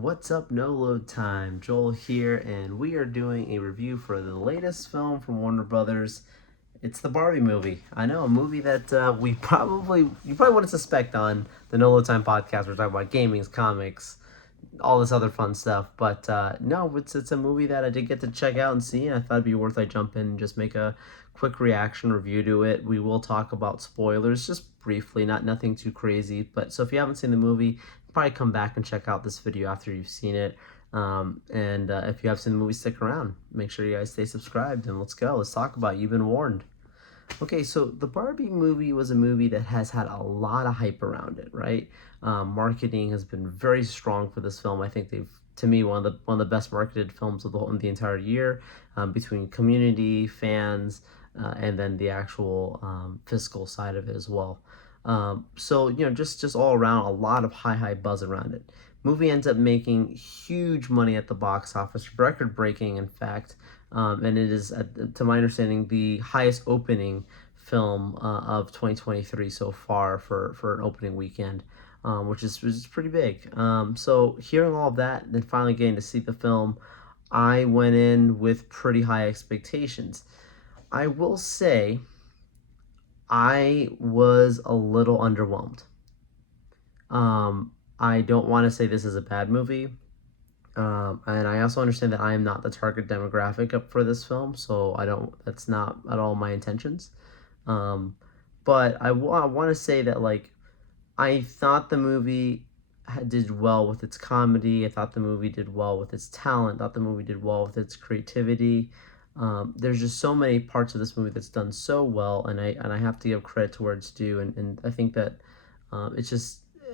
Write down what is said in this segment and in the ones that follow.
What's up, No Load Time? Joel here, and we are doing a review for the latest film from Warner Brothers. It's the Barbie movie. I know, a movie that you probably wouldn't suspect on the No Load Time podcast. We're talking about gaming, comics, all this other fun stuff. But no, it's a movie that I did get to check out and see, and I thought it'd be worth I jump in and just make a quick reaction review to it. We will talk about spoilers just briefly, not nothing too crazy. But so if you haven't seen the movie, probably come back and check out this video after you've seen it. And if you have seen the movie, stick around. Make sure you guys stay subscribed, and let's go. Let's talk about it. You've been warned. Okay, so the Barbie movie was a movie that has had a lot of hype around it, right? Marketing has been very strong for this film. I think they've, to me, one of the best marketed films of the entire year, between community, fans, and then the actual fiscal side of it as well. So just all around, a lot of high buzz around it. Movie ends up making huge money at the box office, record breaking, in fact. And it is, to my understanding, the highest opening film of 2023 so far for an opening weekend, which is pretty big. So hearing all of that, then finally getting to see the film, I went in with pretty high expectations. I will say I was a little underwhelmed. I don't want to say this is a bad movie. And I also understand that I am not the target demographic up for this film, so that's not at all my intentions. Um, but I want to say that, like, I thought the movie did well with its comedy. I thought the movie did well with its talent. I thought the movie did well with its creativity. There's just so many parts of this movie that's done so well, and I have to give credit to where it's due. And I think that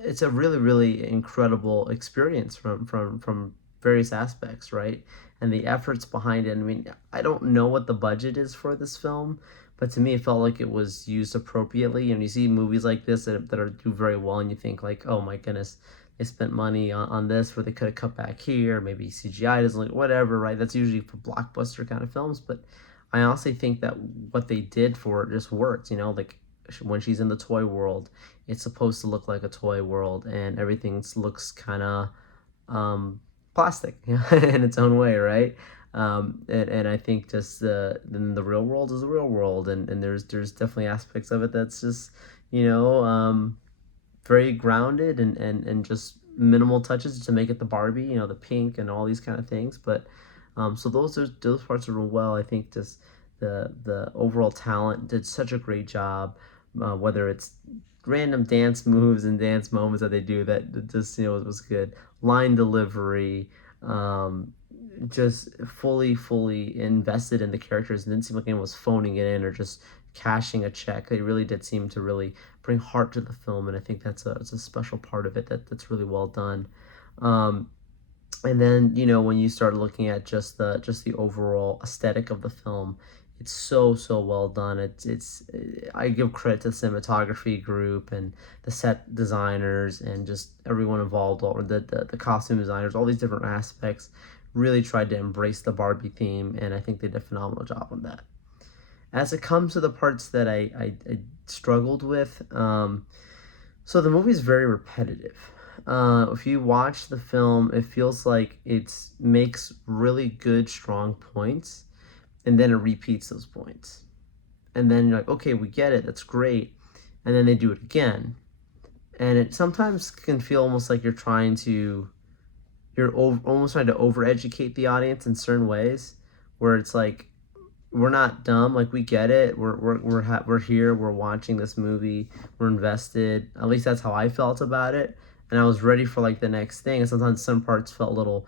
it's a really incredible experience from various aspects, right? And the efforts behind it. I mean, I don't know what the budget is for this film, but to me, it felt like it was used appropriately. And you see movies like this that do very well, and you think like, oh my goodness, they spent money on this where they could have cut back here. Maybe CGI doesn't look whatever, right? That's usually for blockbuster kind of films, but I honestly think that what they did for it just works. Like when she's in the toy world, it's supposed to look like a toy world, and everything looks kind of plastic in its own way, right? And I think just the real world is the real world, and there's definitely aspects of it that's just you know um, very grounded and just minimal touches to make it the Barbie, the pink and all these kind of things. But so those parts are doing well. I think just the overall talent did such a great job, whether it's random dance moves and dance moments that they do that just was good. Line delivery, just fully invested in the characters, and didn't seem like anyone was phoning it in or just cashing a check. They really did seem to really bring heart to the film, and I think it's a special part of it that's really well done. Um, and then when you start looking at just the overall aesthetic of the film, it's so well done. It's I give credit to the cinematography group and the set designers and just everyone involved, or the costume designers, all these different aspects really tried to embrace the Barbie theme, and I think they did a phenomenal job on that. As it comes to the parts that I struggled with, so the movie is very repetitive. If you watch the film, it feels like it makes really good, strong points, and then it repeats those points. And then you're like, okay, we get it, that's great. And then they do it again. And it sometimes can feel almost like almost trying to overeducate the audience in certain ways, where it's like, we're not dumb, like we get it, we're here, we're watching this movie, we're invested. At least that's how I felt about it, and I was ready for like the next thing. And sometimes some parts felt a little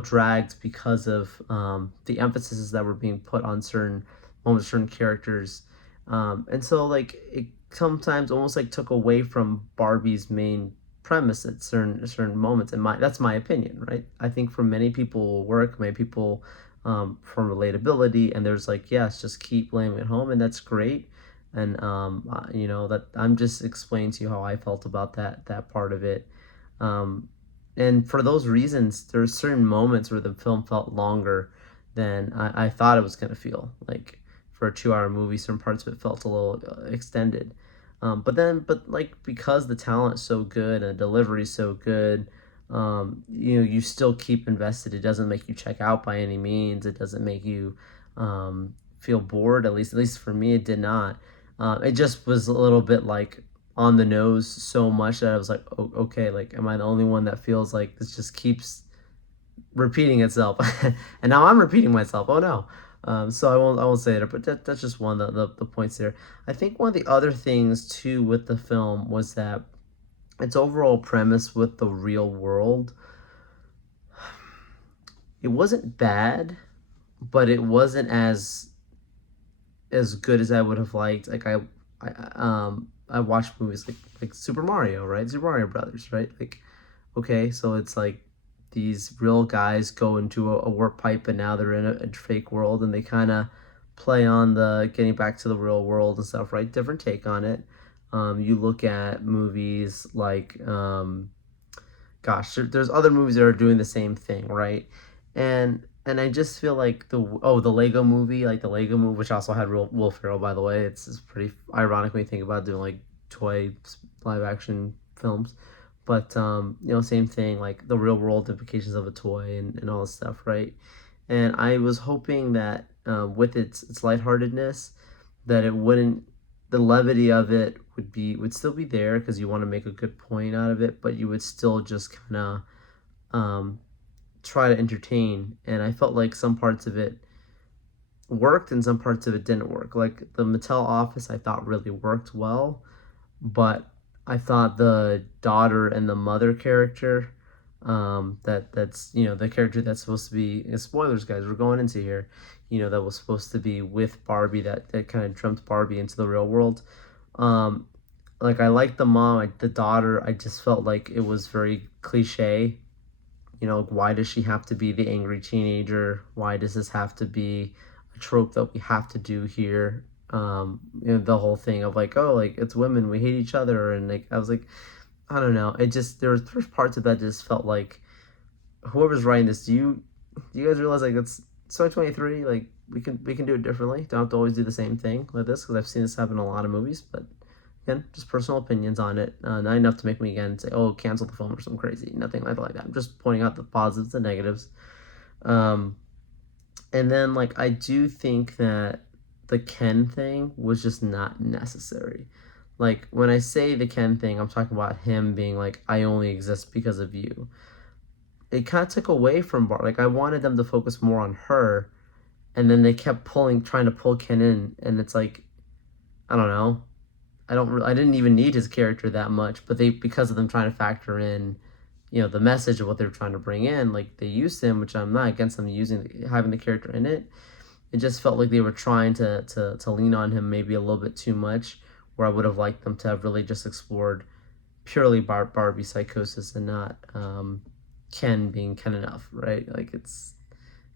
dragged because of the emphasis that were being put on certain moments, certain characters, and so like it sometimes almost like took away from Barbie's main premise at certain moments. And that's my opinion, right? I think for many people it will work, many people, from relatability, and there's like, yes, just keep laying it home, and that's great. And that I'm just explaining to you how I felt about that part of it. um, and for those reasons, there's certain moments where the film felt longer than I thought it was going to feel. Like for a 2 hour movie, certain parts of it felt a little extended. But like, because the talent is so good and the delivery is so good, You still keep invested. It doesn't make you check out by any means. It doesn't make you feel bored. At least for me, it did not. It just was a little bit like on the nose so much that I was like, oh, okay, like, am I the only one that feels like this just keeps repeating itself? And now I'm repeating myself. Oh no. So I won't say that, but that's just one of the points there. I think one of the other things too with the film was that its overall premise with the real world, it wasn't bad, but it wasn't as good as I would have liked. Like I watched movies like Super Mario, right? Super Mario Brothers, right? Like, okay, so it's like these real guys go into a warp pipe and now they're in a fake world, and they kind of play on the getting back to the real world and stuff, right? Different take on it. You look at movies like gosh, there's other movies that are doing the same thing, right? And I just feel like the Lego movie, like the Lego movie, which also had real Will Ferrell, by the way. It's pretty ironic when you think about doing like toy live action films, but same thing, like the real world implications of a toy and all this stuff, right? And I was hoping that with its lightheartedness, that it wouldn't the levity of it would still be there because you want to make a good point out of it, but you would still just kind of um, try to entertain. And I felt like some parts of it worked and some parts of it didn't work. Like the Mattel office, I thought really worked well, but I thought the daughter and the mother character, that's the character that's supposed to be, spoilers guys, we're going into here, that was supposed to be with Barbie, that kind of jumped Barbie into the real world. Um, like I liked the mom, the daughter, I just felt like it was very cliche. Why does she have to be the angry teenager? Why does this have to be a trope that we have to do here? The whole thing of like, oh, like it's women, we hate each other, and like I was like, I don't know. It just there's parts of that just felt like whoever's writing this, do you guys realize like it's 2023? Like we can do it differently. Don't have to always do the same thing like this because I've seen this happen in a lot of movies, but. Again, just personal opinions on it. Not enough to make me again say, "Oh, cancel the film" or something crazy. Nothing like that. I'm just pointing out the positives and negatives. Um, and then like I do think that the Ken thing was just not necessary. Like when I say the Ken thing, I'm talking about him being like, "I only exist because of you." It kind of took away from Bar. Like I wanted them to focus more on her, and then they kept trying to pull Ken in, and it's like, I don't know. I didn't even need his character that much, but because of them trying to factor in, the message of what they're trying to bring in, like they used him, which I'm not against them having the character in it. It just felt like they were trying to lean on him maybe a little bit too much, where I would have liked them to have really just explored purely Barbie psychosis and not Ken being Ken enough, right? Like I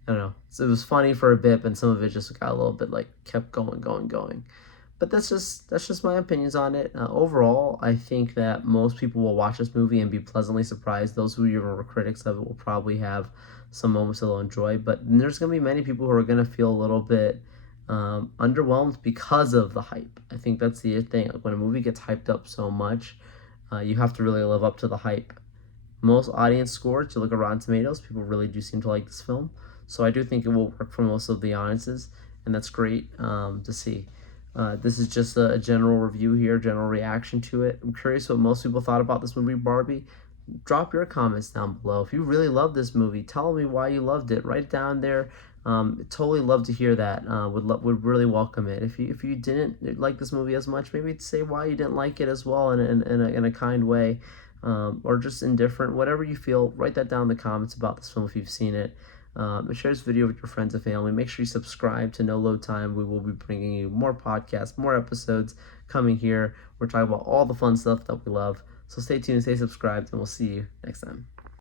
don't know. So it was funny for a bit, and some of it just got a little bit like kept going, going, going. But that's just my opinions on it. Overall, I think that most people will watch this movie and be pleasantly surprised. Those who are critics of it will probably have some moments that they'll enjoy, but there's going to be many people who are going to feel a little bit underwhelmed because of the hype. I think that's the thing. Like when a movie gets hyped up so much, you have to really live up to the hype. Most audience scores, to look at Rotten Tomatoes, people really do seem to like this film. So I do think it will work for most of the audiences, and that's great to see. This is just a general review here, general reaction to it. I'm curious what most people thought about this movie, Barbie. Drop your comments down below. If you really love this movie, tell me why you loved it. Write it down there. Totally love to hear that. Would really welcome it. If you didn't like this movie as much, maybe say why you didn't like it as well in a kind way, or just indifferent. Whatever you feel, write that down in the comments about this film if you've seen it. Share this video with your friends and family. Make sure you subscribe to No Load Time. We will be bringing you more podcasts, more episodes coming here. We're talking about all the fun stuff that we love. So stay tuned, stay subscribed, and we'll see you next time.